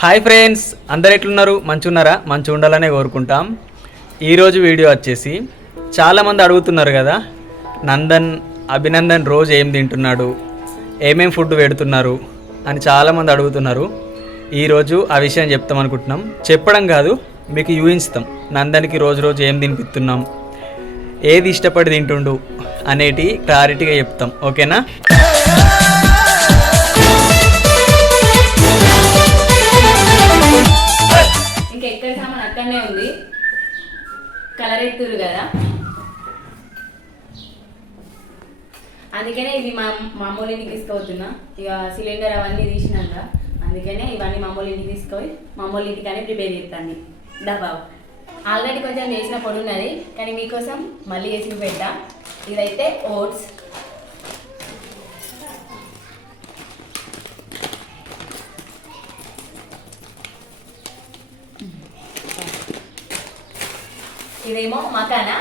Hi friends అందరు ఎట్లున్నారు? మంచి ఉన్నారా మంచి ఉండాలనే కోరుకుంటాం. ఈరోజు వీడియో వచ్చేసి చాలామంది అడుగుతున్నారు కదా నందన్ అభినందన్ రోజు ఏం తింటున్నాడు ఏమేం ఫుడ్ పెడుతున్నారు అని చాలామంది అడుగుతున్నారు. ఈరోజు ఆ విషయం చెప్తాం అనుకుంటున్నాం. చెప్పడం కాదు మీకు యూహించుతాం నందన్కి రోజు రోజు ఏం తినిపిస్తున్నాం ఏది ఇష్టపడి తింటుండు అనేటి క్లారిటీగా చెప్తాం. ఓకేనా? కలర్ ఎత్తురు కదా. అందుకనే ఇది మా మామూలు ఇంటికి తీసుకుపోతున్నా. ఇక సిలిండర్ అవన్నీ తీసినాక అందుకనే ఇవన్నీ మామూలు ఇంటికి తీసుకొని మామూలు అమ్మోళ్ళ ఇంటికి ప్రిపేర్ చేస్తాను డబ్బా ఆల్రెడీ కొంచెం చేసిన పొడి ఉన్నది కానీ మీకోసం మళ్ళీ వేసి పెట్టా. ఇదైతే ఓట్స్. ఇదేమో మకానా?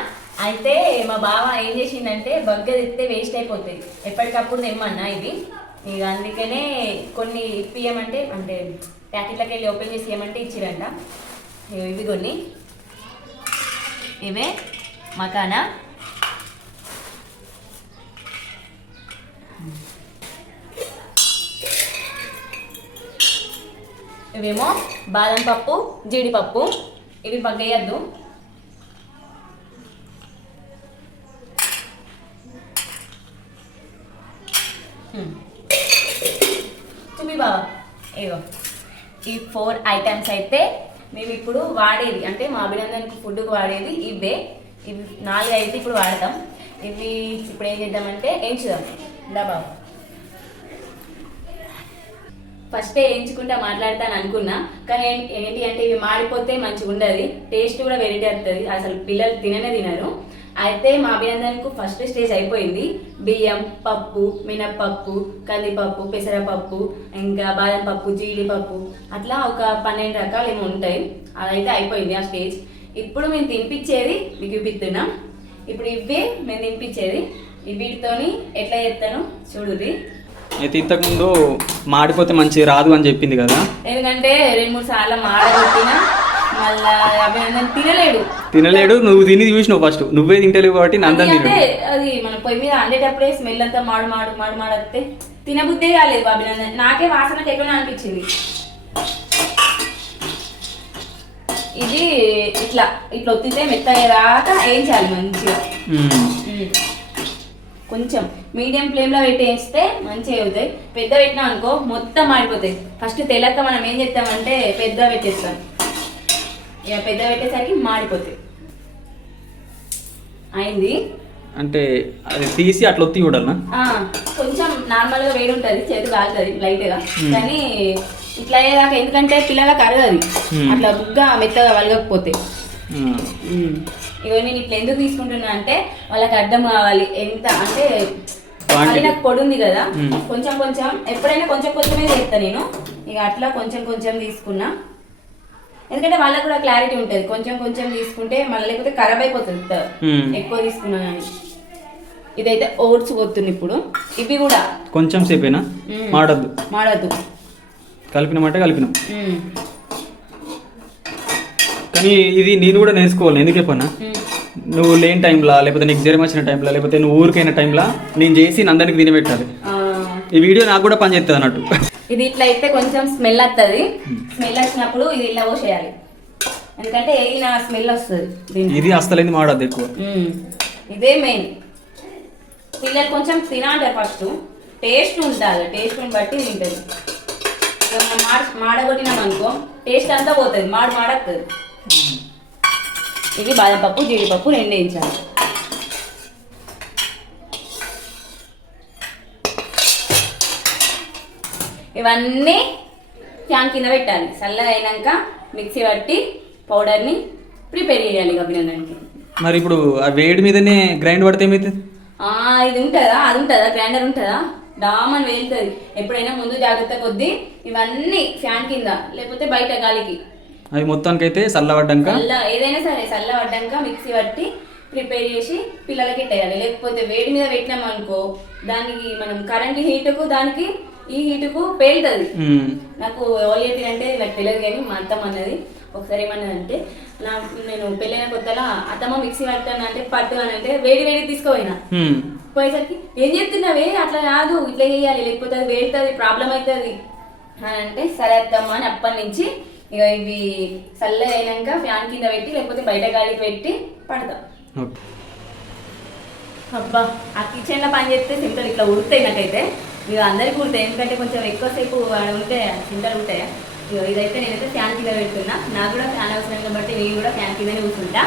అయితే మా బావ ఏం చేసిందంటే బగ్గ వేస్ట్ అయిపోతాయి ఎప్పటికప్పుడు తెమ్మన్నా ఇది. ఇక అందుకనే కొన్ని ఇప్పియమంటే అంటే ప్యాకెట్లకి వెళ్ళి ఓపెన్ చేసి ఇవ్వమంటే ఇచ్చిరంట. ఇవి కొన్ని. ఇవే మకానా? ఇవేమో బాదం పప్పు జీడిపప్పు. ఇవి బగ్గయ్యద్దు. చూపి బావా ఏదో ఈ ఫోర్ ఐటమ్స్ అయితే మేము ఇప్పుడు వాడేది అంటే మా అభినందనకి ఫుడ్కి వాడేది ఇవే. ఇవి నాలుగు అయితే ఇప్పుడు వాడతాం. ఇవి ఇప్పుడు ఏం చేద్దామంటే ఎంచుదాం. డబా బాబు. ఫస్టే వేయించుకుంటా మాట్లాడతాను అనుకున్నా కానీ ఏంటి అంటే ఇవి మాడిపోతే మంచిగా ఉండదు టేస్ట్ కూడా వెరైటీ వస్తుంది అసలు పిల్లలు తిననే తినరు. అయితే మా అభినందనకు ఫస్ట్ స్టేజ్ అయిపోయింది. బియ్యం పప్పు మినప్పప్పు కందిపప్పు పెసరపప్పు ఇంకా బాదం పప్పు జీడిపప్పు అట్లా ఒక పన్నెండు రకాలు ఏమో ఉంటాయి. అదైతే అయిపోయింది ఆ స్టేజ్ ఇప్పుడు మేము తినిపించేది మీకు చూపిస్తున్నాం. ఇప్పుడు ఇవే మేము తినిపించేది. వీటితోని ఎట్లా చేస్తాను చూడుది అయితే ఇంతకుముందు మాడిపోతే మంచిది రాదు అని చెప్పింది కదా? ఎందుకంటే రెండు మూడు సార్లు మాడగొట్టినా తినలేడు. తినలేడు నువ్వు తిని చూసినావు ఫస్ట్ నువ్వే తింటలేవు కాబట్టి నందన్ అది అంటే తినడు అది మన పొయ్యి మీద అండేటప్పుడే స్మెల్ అంతా మాడు మాడు మాడు మాడు వస్తే తినబుద్ధే కాలేదు అభినందన్ నాకే వాసనకి ఎక్కడ అనిపించింది. ఇది ఇట్లా ఇట్లా ఒత్తితే మెత్తయ్యేదాకా ఏం చేయాలి మంచిగా. కొంచెం మీడియం ఫ్లేమ్లో పెట్టి వేస్తే మంచిగా అవుతాయి. పెద్ద పెట్టినా అనుకో మొత్తం మాడిపోతాయి. ఫస్ట్ తెలక మనం ఏం చేస్తామంటే పెద్ద పెట్టేస్తాం. ఇక పెద్ద పెట్టేసరికి మాడిపోతాయి అయింది. అంటే అది తీసి అట్లా ఒత్తి చూడాలనా? కొంచెం నార్మల్గా వేడి ఉంటుంది చేతి కాలుతుంది లైట్గా Hmm. కానీ ఇట్లా అయ్యేదాకా ఎందుకంటే పిల్లలకు అరగదు. అట్లా బుగ్గ మెత్తగా వలగకపోతే. ఇగో నేను ఇట్లా ఎందుకు తీసుకుంటున్నా అంటే వాళ్ళకి అర్థం కావాలి. ఎంత అంటే నాకు పొడి ఉంది కదా. కొంచెం కొంచెం ఎప్పుడైనా కొంచెం కొంచెమే చేస్తా నేను. ఇక అట్లా కొంచెం కొంచెం తీసుకున్నా. ఎందుకంటే వాళ్ళకి కూడా క్లారిటీ ఉంటుంది. కొంచెం కొంచెం తీసుకుంటే మళ్ళీ లేకపోతే ఖరాబ్ అయిపోతుంది. ఎక్కువ తీసుకున్నా కానీ ఇదైతే ఓట్స్ పోతుంది ఇప్పుడు. ఇవి కూడా. కొంచెం సేపేనా. మాడద్దు. మాడద్దు. కలిపినామంటే కలిపినాం. కానీ ఇది నేను కూడా నేర్చుకోవాలి. ఎందుకు మ్మ్. నువ్వు లేని టైంలో లేకపోతే నీకు జ్వరం వచ్చిన టైంలో లేకపోతే నువ్వు ఊరికైన టైంలో నేను చేసి నందరికి తినబెట్టాలి ఈ వీడియో నాకు కూడా పనిచేస్తుంది అన్నట్టు. ఇది ఇట్లా అయితే కొంచెం స్మెల్ వస్తుంది స్మెల్ వచ్చినప్పుడు ఇది ఇలా పోసేయాలి. ఎందుకంటే ఏగిన స్మెల్ వస్తుంది ఇది అస్తలేని మాడద్దు ఎక్కువ. ఇదే మెయిన్ పిల్లలు కొంచెం తినాలంటారు ఫస్ట్ టేస్ట్ ఉండాలి. టేస్ట్ బట్టి తింటుంది. మనం మాడ మాడగొట్టినాం అనుకో టేస్ట్ అంతా పోతుంది. మాడు మాడస్తుంది ఇది బాదం పప్పు జీడిపప్పు రెండు వేయించాలి. ఇవన్నీ ఫ్యాన్ కింద పెట్టాలి. చల్లగా అయినాక మిక్సీ పట్టి పౌడర్ని ప్రిపేర్ చేయాలి అభినందనకి మరి ఇప్పుడు ఆ వేడి మీదనే గ్రైండ్ పడితే ఇది ఉంటుందా? అది ఉంటుందా? గ్రైండర్ ఉంటుందా? డామని వెళ్తుంది ఎప్పుడైనా ముందు జాగ్రత్త కొద్దీ ఇవన్నీ ఫ్యాన్ కింద లేకపోతే బయట గాలికి. అవి మొత్తానికైతే చల్లబడ్డాక? చల్ల ఏదైనా సరే చల్ల పడ్డాక మిక్సీ పట్టి ప్రిపేర్ చేసి పిల్లలకి ఇట్టేయాలి లేకపోతే వేడి మీద పెట్టినాం అనుకో దానికి మనం కరెంట్ హీట్కు దానికి ఈ హీటుకు పేలుతుంది. నాకు ఎవరు చెప్పిన అంటే నాకు తెలియదు కానీ మా అత్తమ్మ అన్నది. ఒకసారి ఏమన్నది అంటే నా నేను పెళ్ళైన కొత్తలో అత్తమ్మ మిక్సీ పట్టాను అంటే పట్టు అని అంటే వేడి వేడి తీసుకుపోయినా. పోయేసరికి ఏం చెప్తున్నావే అట్లా కాదు ఇట్లా చేయాలి. లేకపోతే అది వేడుతుంది ప్రాబ్లం అవుతుంది. అని అంటే సరే అత్తమ్మ అని అప్పటి నుంచి ఇక ఇవి చల్లగా అయినాక ఫ్యాన్ కింద పెట్టి లేకపోతే బయట గాలికి పెట్టి పడతాం. అబ్బా ఆ కిచెన్లో పని చేస్తే సింటలు ఇట్లా ఉడుతాయి నాకైతే. ఇక అందరికీ ఉంటాయి. ఎందుకంటే కొంచెం ఎక్కువసేపు ఉంటే చింతలు ఉంటాయి ఇదైతే నేనైతే ఫ్యాన్ కింద పెడుతున్నా. నాకు కూడా ఫ్యాన్ అవసరం కాబట్టి నేను కూడా ఫ్యాన్ కిందనే కూర్చుంటా.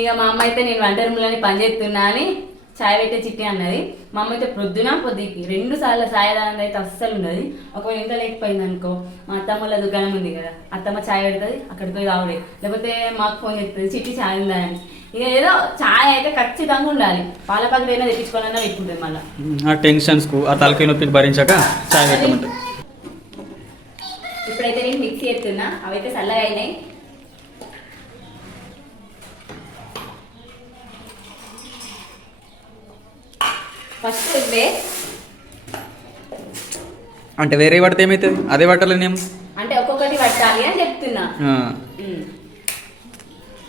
ఇక మా అమ్మ అయితే నేను వంట రూమ్లోనే పని చేస్తున్నా అని చాయ్ పెట్టే చిట్టి అన్నది. మా అమ్మ అయితే పొద్దున పొద్దుకి రెండు సార్లు సాయదానం అయితే అస్సలు ఉండదు. ఒకవేళ ఇంట్లో లేకపోయింది అనుకో మా అత్తమ్మల దుకాణం ఉంది కదా అత్తమ్మ చాయ్ పెడుతుంది అక్కడికి పోయి తాగుడే. లేకపోతే మాకు ఫోన్ చేస్తుంది చిట్టి చాయ్ ఉందా అని ఇక ఏదో చాయ్ అయితే ఖచ్చితంగా ఉండాలి. పాల పక్కన అయినా తెప్పించుకోవాలన్నా పెట్టుకుంటుంది మళ్ళీ. ఉమ్. ఆ టెన్షన్స్కు ఆ తలకాయ నొప్పికి భరించాక చాయ్ పెట్టమంటే ఇప్పుడైతే నేను మిక్సీ ఎత్తున్నా అవైతే చల్లగా అయినాయి ఫస్ట్ ఇవే అంటే వేరే పడితే ఏమవుతుంది అదే పట్టాలనేమో అంటే ఒక్కొక్కటి పట్టాలి అని చెప్తున్నా.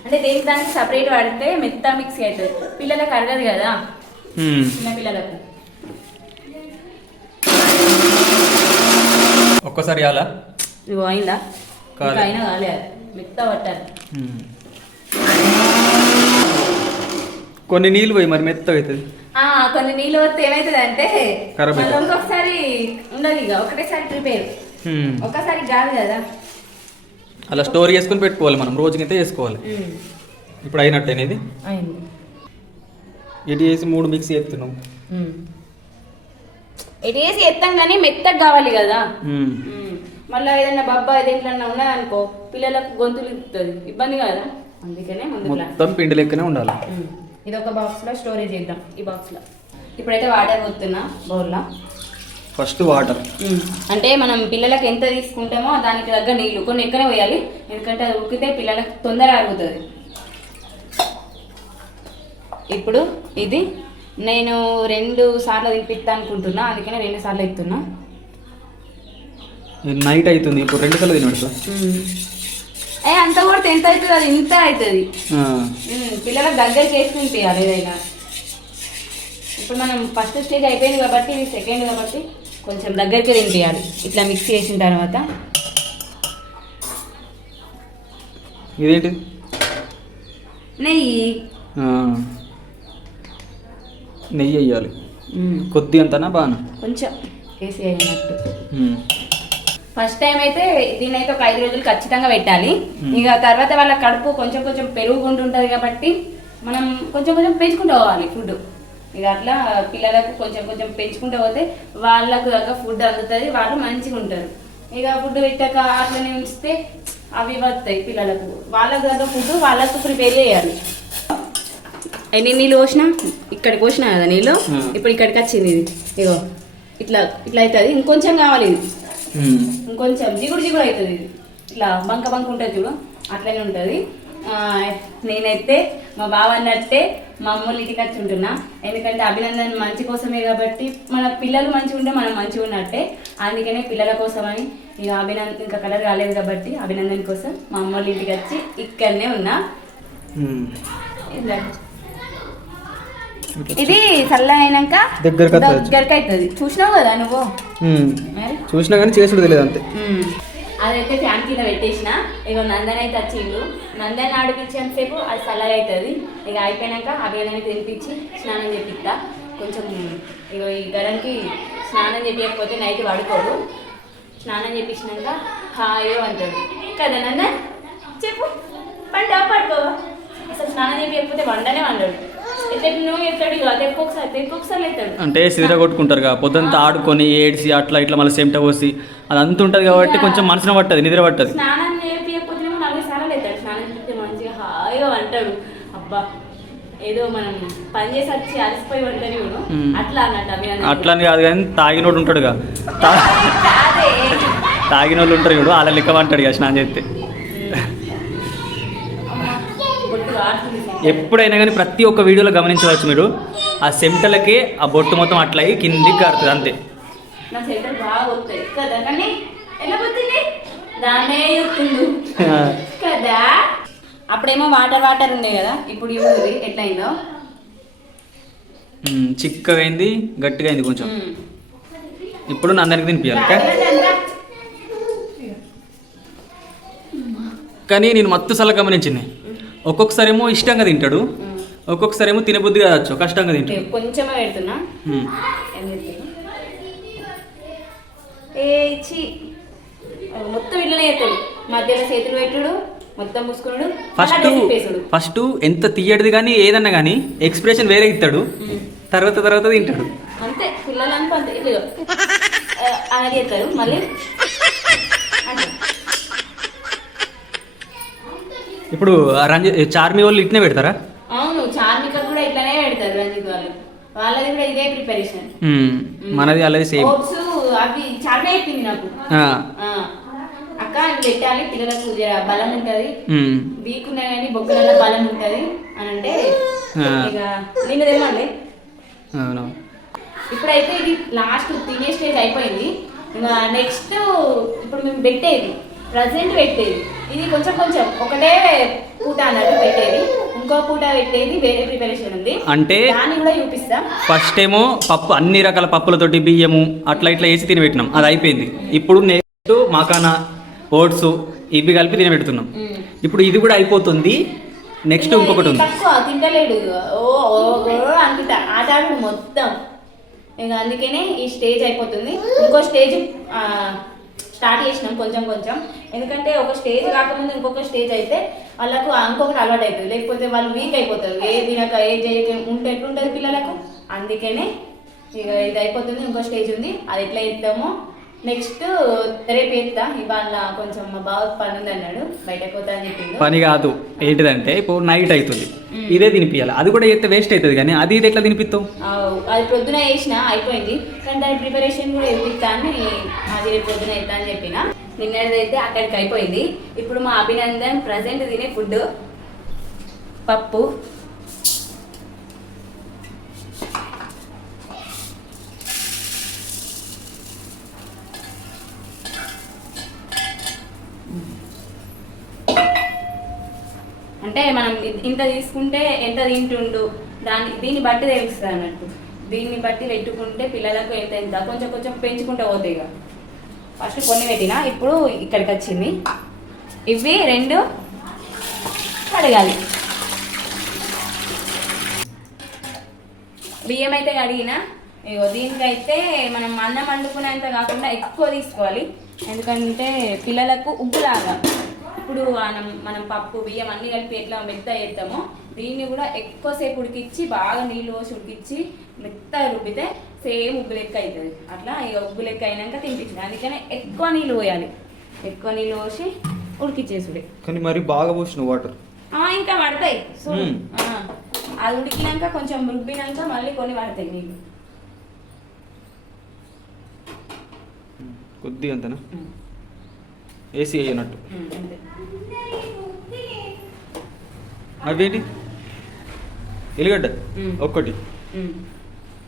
అంటే దేనికి దానికి సపరేట్ పడితే మెత్త మిక్సీ అవుతుంది. పిల్లలకు అడగదు కదా. చిన్న పిల్లలకు. ఒక్కసారి అలా ఇవి అయిందా? అయినా కాలేదు మెత్త పట్టాలి. కొన్ని నీళ్ళు పోయి మరి మెత్తగా అవుతుంది. కొన్ని నీళ్ళు వస్తే అవుతుంది. ఇంకొకసారి ఉండదు ఇక. ఒకటేసారి ప్రిపేర్. ఉమ్. ఒక్కసారి కాదు కదా. అలా స్టోర్ చేసుకుని పెట్టుకోవాలి మనం. రోజుకింత చేసుకోవాలి. ఇప్పుడు అయినట్టు అనేది ఇటు చేసి మూడు మిక్సీ ఉమ్. ఇది వేసి ఎత్తాం కానీ మెత్తగా కావాలి కదా. మళ్ళీ ఏదైనా బబ్బా ఏదైనా ఉన్నదనుకో పిల్లలకు గొంతులు ఇస్తుంది ఇబ్బంది కదా? అందుకనే మొత్తం పిండి లెక్కనే ఉండాలి. ఇది ఒక బాక్స్లో స్టోరేజ్ చేద్దాం. ఈ బాక్స్లో ఇప్పుడైతే వాటర్ పోతున్నా బౌల్లో. First water. అంటే మనం పిల్లలకు ఎంత తీసుకుంటామో దానికి తగ్గ నీళ్ళు. కొన్ని ఎక్కువనే పోయాలి. ఎందుకంటే అది ఉడికితే పిల్లలకు తొందర అరుగుతుంది ఇప్పుడు ఇది నేను రెండు సార్లు తినిపిస్తా అనుకుంటున్నా. అందుకనే రెండు సార్లు ఎత్తున్నా. నైట్ అవుతుంది. ఇప్పుడు రెండు కల్లా తినడు ఏ అంత కూడా ఎంత అవుతుంది అది ఇంత అవుతుంది పిల్లలకు దగ్గరికి వేసుకుని ఏదైనా. ఇప్పుడు మనం ఫస్ట్ స్టేజ్ అయిపోయింది కాబట్టి ఇది సెకండ్ కాబట్టి కొంచెం దగ్గరికి తినిపించాలి ఇట్లా మిక్స్ చేసిన తర్వాత. ఇదేంటి? నెయ్యి. నెయ్యి వేయాలి. కొద్ది అంతనా బాగా కొంచెం. వేసి అయినట్టు. ఫస్ట్ టైం అయితే దీన్ని అయితే ఒక ఐదు రోజులు ఖచ్చితంగా పెట్టాలి. ఇక తర్వాత వాళ్ళ కడుపు కొంచెం కొంచెం పెరుగుకుంటుంటది కాబట్టి మనం కొంచెం కొంచెం పెంచుకుంటూ పోవాలి ఫుడ్. ఇక అట్లా పిల్లలకు కొంచెం కొంచెం పెంచుకుంటూ పోతే వాళ్ళకు దగ్గర ఫుడ్ అందుతుంది వాళ్ళు మంచిగా ఉంటారు. ఇక ఫుడ్ పెట్టాక అట్లనే ఉంచితే అవి వస్తాయి పిల్లలకు. వాళ్ళకు దగ్గర ఫుడ్ వాళ్ళకు ప్రిపేర్ చేయాలి. ఎన్ని నీళ్ళు పోసినా? ఇక్కడికి పోసినా కదా నీళ్ళు. ఇప్పుడు ఇక్కడికి వచ్చింది ఇది. ఇగో ఇట్లా ఇట్లా అవుతుంది. ఇంకొంచెం కావాలి ఇది. ఇంకొంచెం జిగుడు జిగుడు అవుతుంది. ఇది ఇట్లా బంక బంక ఉంటుంది చూడు అట్లనే ఉంటుంది. నేనైతే మా బావ అన్నట్టే మా వచ్చి ఉంటున్నా. ఎందుకంటే అభినందన్ మంచి కోసమే కాబట్టి మన పిల్లలు మంచిగా ఉంటే మనం మంచిగా ఉన్నట్టే. అందుకనే పిల్లల కోసమని ఇక అభినందన్ ఇంకా కలర్ రాలేదు కాబట్టి అభినందన్ కోసం మా అమ్మోళ్ళ ఇంటికి వచ్చి ఇక్కడనే ఉన్నా. ఇలా. ఇది చల్ల అయినాక దగ్గరకు. దగ్గరకు అవుతుంది చూసినావు కదా నువ్వు? చూసినా కానీ చేసుడు తెలియదు అంతే. అదైతే ఫ్యాన్ కింద పెట్టేసిన. ఇక నందన్ అయితే వచ్చిండు. నందన్ ఆడిపించేంతసేపు అది చల్లగా అవుతుంది ఇక అయిపోయినాక అభియాన్ని తినిపించి స్నానం చేపిస్తా కొంచెం ఇక ఈ గరంకి స్నానం చేపించకపోతే నైట్ పడుకోడు. స్నానం చేపించినాక హాయో అంటాడు. కదా నందన్? చెప్పు. పండా పడుకోవా? అసలు స్నానం చేపించకపోతే వండనే వండాడు. అంటే సిర కొట్టుకుంటారు కదా పొద్దుంతా ఆడుకొని ఏడ్చి అట్లా ఇట్లా మళ్ళీ సెమట పోసి అది అంత ఉంటుంది కాబట్టి కొంచెం మనసున పట్టదు నిద్ర పట్టదు. స్నానం చేపించకపోతే నలభై సార్లు అవుతాడు స్నానం చేస్తే మంచిగా హాయిగా అంటాడు అబ్బా ఏదో మనం పని చేసి వచ్చి అలసిపోయి వంటని కూడా మ్మ్. అట్లా అన్నట్టు అభినందన అట్లా అని కాదు కానీ తాగినోడు ఉంటాడుగా తా కాదే. తాగిన వాళ్ళు ఉంటారు చూడు అలా లెక్క అంటాడు కదా స్నానం చేస్తే. ఎప్పుడైనా కానీ ప్రతి ఒక్క వీడియోలో గమనించవచ్చు మీరు. ఆ సెంటలకే ఆ బొట్టు మొత్తం అట్లా అయ్యి కిందికి కారుతుంది అంతే. కదా అప్పుడేమో వాటర్ వాటర్ ఉండే కదా? ఇప్పుడు ఎట్లయిందో? చిక్కగా అయింది గట్టిగా అయింది కొంచెం. ఇప్పుడు నందనికి తినిపించాలి కానీ నేను మత్తు సల గమనించింది. ఒక్కొక్కసారి ఏమో ఇష్టంగా తింటాడు. ఒక్కొక్కసారి ఏమో తినబుద్ధి కావచ్చు. కష్టంగా తింటాడు. కొంచెమే పెడుతున్నా. ఉమ్. ఏం చెప్తున్నా? ఏ ఇచ్చి మొత్తం ఇట్లనే చేస్తాడు. మధ్యలో చేతులు పెట్టుడు మొత్తం మూసుకున్నాడు ఫస్ట్ ఫస్ట్ ఎంత తీయడిది కానీ ఏదన్నా కానీ ఎక్స్ప్రెషన్ వేరే ఇస్తాడు. తర్వాత తర్వాత తింటాడు. అంతే పిల్లలంతా అంతే. చేస్తారు మళ్ళీ ఇప్పుడు ఆ రంజ చార్మి వాళ్ళు ఇట్నే పెడతారా? అవును చార్మిక కూడా ఇట్లానే పెడతారు రంజిత్ వాళ్ళు. వాళ్ళది కూడా ఇదే ప్రిపరేషన్ మనది అలాగే సేమ్ అవి చార్మే చెప్పింది నాకు. అక్క అది పెట్టాలి పిల్లలకు బలం ఉంటది. వీక్ ఉన్నా కానీ బొక్కలలో బలం ఉంటది అని అంటే. ఇక నిన్న తెమ్మండి అవును. ఇప్పుడైతే ఇది లాస్ట్ తినే స్టేజ్ అయిపోయింది. ఇంకా నెక్స్ట్ ఇప్పుడు మేము పెట్టేది. ప్రజెంట్ పెట్టేది. ఇది కొంచెం కొంచెం ఒకటే పూట అన్నట్టు పెట్టేది. ఇంకో పూట పెట్టేది వేరే ప్రిపరేషన్ ఉంది. అంటే దాన్ని కూడా చూపిస్తా. ఫస్ట్ ఏమో పప్పు అన్ని రకాల పప్పులతోటి బియ్యము అట్లా ఇట్లా వేసి తినబెట్టినాం అది అయిపోయింది. ఇప్పుడు నెక్స్ట్ మకానా ఓట్స్ ఇవి కలిపి తినబెడుతున్నాం ఇప్పుడు ఇది కూడా అయిపోతుంది. నెక్స్ట్ ఇంకా ఇంకొకటి ఉంది. తక్కువ తింటలేడు. ఓ ఓ ఓ అనుకుంటా. ఆట ఆడు మొత్తం. ఇంకా అందుకనే ఈ స్టేజ్ అయిపోతుంది. ఇంకో స్టేజ్ స్టార్ట్ చేసినాం కొంచెం కొంచెం. ఎందుకంటే ఒక స్టేజ్ కాకముందు ఇంకొక స్టేజ్ అయితే వాళ్ళకు ఇంకొకటి అలవాటు అవుతుంది లేకపోతే వాళ్ళు వీక్ అయిపోతారు. ఏ తినక ఏ చేయక ఉంటే ఎట్లుంటుంది పిల్లలకు? అందుకనే ఇక ఇది అయిపోతుంది. ఇంకో స్టేజ్ ఉంది. అది ఎట్లా ఇద్దామో నెక్స్ట్ రేపు ఎత్తా. ఇవాళ కొంచెం మా బావ పని ఉంది అన్నాడు బయటకు పోతా అని చెప్పిండు. పని కాదు. ఏంటిదంటే ఇప్పుడు నైట్ అవుతుంది ఇదే తినిపించాలి అది కూడా చేస్తే వేస్ట్ అవుతుంది కానీ అది ఇది ఎట్లా తినిపిస్తావు ఆవ్, అది పొద్దున వేసిన అయిపోయింది. కానీ దాని ప్రిపరేషన్ కూడా అని అది రేపు పొద్దున అవుతా అని చెప్పిన. నిన్నటిదైతే అక్కడికి అయిపోయింది. ఇప్పుడు మా అభినందన్ ప్రజెంట్ తినే ఫుడ్ పప్పు. అంటే మనం ఇంత తీసుకుంటే ఎంత తింటుండు? దాన్ని దీన్ని బట్టి తెలుస్తుంది అన్నట్టు. దీన్ని బట్టి పెట్టుకుంటే పిల్లలకు ఎంత ఎంత కొంచెం కొంచెం పెంచుకుంటే పోతాయి ఇక. ఫస్ట్ కొన్ని పెట్టిన ఇప్పుడు ఇక్కడికి వచ్చింది. ఇవి రెండు కడగాలి. బియ్యం అయితే కడిగిన ఇగో దీనికైతే మనం అన్నం వండుకునేంత కాకుండా ఎక్కువ తీసుకోవాలి. ఎందుకంటే పిల్లలకు ఉగ్గు లాగా మనం మనం పప్పు బియ్యం అన్ని కలిపి ఎట్లా మెత్త చేస్తామో దీన్ని కూడా ఎక్కువసేపు ఉడికిచ్చి బాగా నీళ్ళు పోసి ఉడికిచ్చి మెత్తగా రుబ్బితే సేమ్ ఉగ్గు లెక్క అవుతుంది అట్లా ఇక ఉగ్గు లెక్క అయినాక తినిపించింది అందుకనే ఎక్కువ నీళ్ళు పోయాలి. ఎక్కువ నీళ్ళు పోసి ఉడికిచ్చేసుడే. కానీ మరి బాగా పోసిన వాటర్? ఇంకా పడతాయి. సో అది ఉడికినాక కొంచెం రుబ్బినాక మళ్ళీ కొన్ని పడతాయి నీళ్ళు. కొద్దిగా అంతనా. ఏసీ అంతే. అదేంటి? ఎలిగడ్డ. ఒక్కటి.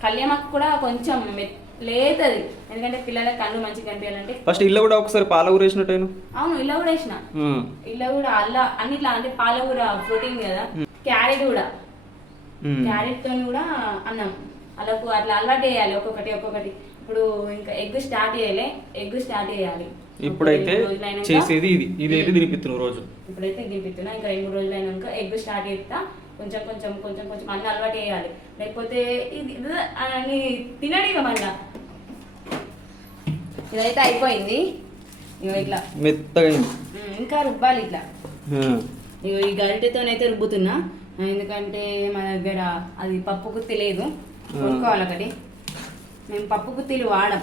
కళ్యామాకు కూడా కొంచెం లేతది. ఎందుకంటే పిల్లల కళ్ళు మంచిగా కనిపించాలంటే ఫస్ట్ ఇల్లు కూడా ఒకసారి పాల ఊరేసినట్టు అవును ఇలా కూడా వేసిన. ఇలా కూడా అల్లా అన్నిట్లా అంటే పాల కూడా ప్రోటీన్ కదా. క్యారెట్ కూడా. క్యారెట్ తోని కూడా అన్నం. అలాకు అట్లా అలవాటు చేయాలి ఒక్కొక్కటి ఒక్కొక్కటి. ఇప్పుడు ఇంకా ఎగ్ స్టార్ట్ చేయాలి. ఎగ్ స్టార్ట్ చేయాలి. ఇప్పుడైతే చేసేది ఇది. ఇది. అయితే తినిపిస్తున్నావు రోజు. ఇప్పుడైతే దింపిస్తున్నా ఇంకా రెండు రోజులు అయినాక ఎగ్ స్టార్ట్ చేస్తా. కొంచెం కొంచెం కొంచెం కొంచెం అన్ని అలవాటు చేయాలి. లేకపోతే ఇది అని తినడు ఇక మళ్ళా. ఇదైతే అయిపోయింది. ఇగో ఇట్లా. మెత్తగా ఇంకా రుబ్బాలి ఇట్లా. ఈ గరిటెతోనైతే రుబ్బుతున్నా. ఎందుకంటే మా దగ్గర అది పప్పు గుత్తి లేదు. కొనుక్కోవాలి ఒకటి. మేము పప్పు గుత్తిలు వాడం.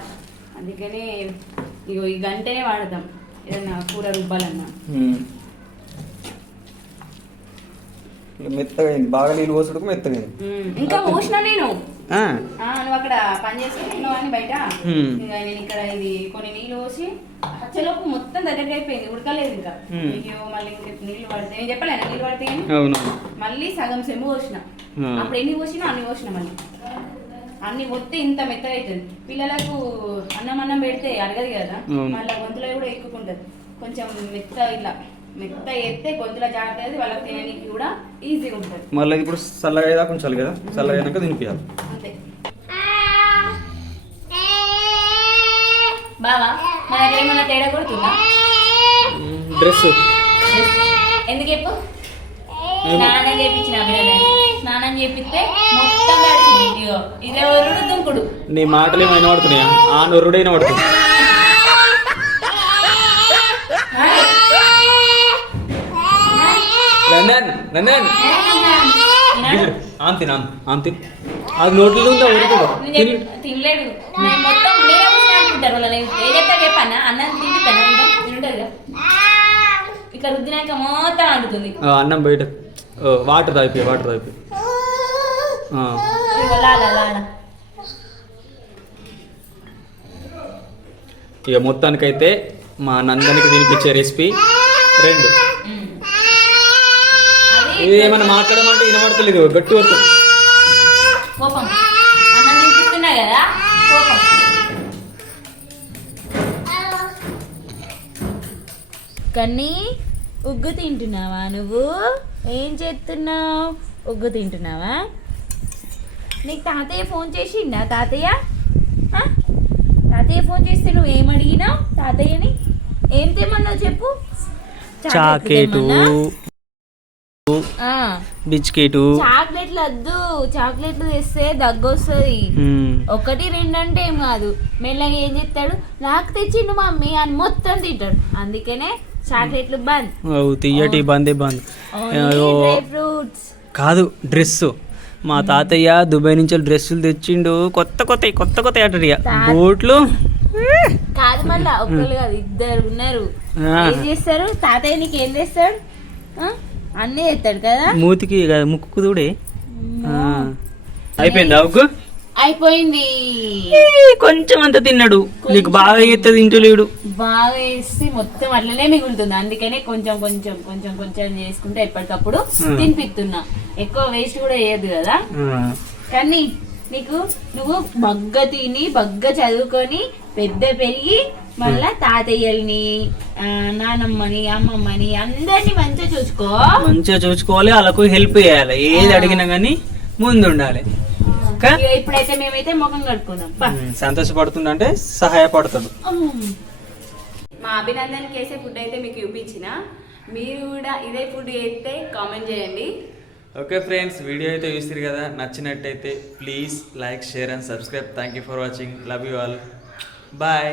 అందుకని ఇగో ఈ గంటనే వాడతాం ఏదన్నా కూర రుబ్బాలన్నా. మెత్తగా అయింది. బాగా నీళ్ళు పోసడానికి మెత్తగా అయింది. ఇంకా పోసిన నేను. నువ్వు అక్కడ పని చేసుకుంటున్నావు అని బయట? నేను ఇక్కడ ఇది కొన్ని నీళ్ళు పోసి వచ్చేలోపు మొత్తం దగ్గరికి అయిపోయింది. ఉడకలేదు ఇంకా. అయ్యో మళ్ళీ ఇంకా నీళ్ళు పడితే నేను చెప్పలేను నీళ్ళు పడితే మళ్ళీ సగం సెమ్ము పోసిన. అప్పుడు ఎన్ని పోసినా అన్ని పోసిన మళ్ళీ. అన్ని పొత్తే ఇంత మెత్తగా అవుతుంది పిల్లలకు అన్నం అన్నం పెడితే అడగదు కదా. మళ్ళీ గొంతులో కూడా ఎక్కుకుంటది. కొంచెం మెత్త ఇట్లా మెత్త ఎత్తే గొంతులో జాగ్రత్త అయితే వాళ్ళకి తినడానికి కూడా ఈజీగా ఉంటుంది. మళ్ళీ ఇప్పుడు చల్లగా అయ్యేదా కొంచెం చల్లి కదా చల్లగా అయినాక తినిపించాలి అంతే. బావా మన దగ్గర ఏమన్నా తేడా కొడుతుందా? డ్రెస్ ఎందుకు చెప్పు? స్నానం చేయించిన అభినందన స్నానం చేపిస్తే మొత్తం ఇదే వరుడు దుంకుడు. నీ మాటలు ఏమైనా వినబడుతున్నాయా? ఆ నొరుడైనా పడుతుంది అది నోట్లో ఉందా తినలేడు. మొత్తం నేనే అనుకుంటారు చెప్పానా అన్నం ఇట్లా రుద్దినాక మొత్తం అంటుతుంది. అన్నం బయట. వాటర్ తాగిపోయి వాటర్ తాగిపోయి. ఇక మొత్తానికైతే మా నందనికి తినిపించే రెసిపీ రెండు. ఏమైనా మాట్లాడమంటే వినబడతలేదు గట్టి కోపం. కన్నీ ఉగ్గు తింటున్నావా నువ్వు? ఏం చేస్తున్నావు? ఉగ్గు తింటున్నావా? నీకు తాతయ్య ఫోన్ చేసిండా? తాతయ్య? తాతయ్య ఫోన్ చేస్తే నువ్వు ఏం అడిగినావు తాతయ్యని? ఏం తెమ్మన్నావు చెప్పు. Chocolate biscuit. చాక్లెట్లు వద్దు. చాక్లెట్లు తెస్తే దగ్గు వస్తుంది ఒకటి రెండు అంటే ఏం కాదు. మెల్లగా ఏం చేస్తాడు? నాకు తెచ్చిండు మమ్మీ అని మొత్తం తింటాడు. అందుకనే చాక్లెట్లు బంద్. తీయటి బందే బంద్. కాదు డ్రెస్ మా తాతయ్య దుబాయ్ నుంచి డ్రెస్సులు తెచ్చిండు. కొత్త కొత్త కొత్త కొత్త అట బూట్లు. కాదు మళ్ళా ఒక్కరు కాదు ఇద్దరు ఉన్నారు. ఏం చేస్తారు? తాతయ్య నీకు ఏం చేస్తాడు? అన్నీ చేస్తాడు కదా? మూతికి కాదు, ముక్కుకు దూడే అయిపోయిందా? ఉగ్గు? అయిపోయింది. కొంచెం అంత తిన్నాడు. నీకు బాగా ఎత్త తింటలేడు. బాగా వేసి మొత్తం అట్లనే మిగులుతుంది. అందుకనే కొంచెం కొంచెం కొంచెం కొంచెం చేసుకుంటే ఎప్పటికప్పుడు. తినిపిస్తున్నా. ఎక్కువ వేస్ట్ కూడా వేయదు కదా. కానీ నీకు నువ్వు బగ్గ తిని బగ్గ చదువుకొని పెద్ద పెరిగి మళ్ళా తాతయ్యల్ని నానమ్మని అమ్మమ్మని అందరినీ మంచిగా చూసుకో. మంచిగా చూసుకోవాలి. వాళ్ళకు హెల్ప్ చేయాలి. ఏది అడిగినా కానీ ముందు ఇప్పుడైతే మేమైతే ముఖం కట్టుకున్నాం పా. సంతోషపడుతుందంటే సహాయపడతాడు మా అభినందన్ చేసే ఫుడ్ అయితే మీకు చూపించిన. మీరు కూడా ఇదే ఫుడ్ చేస్తే కామెంట్ చేయండి. ఓకే ఫ్రెండ్స్ వీడియో అయితే చూసిరు కదా? నచ్చినట్టయితే please like share and subscribe. Thank you for watching love you all bye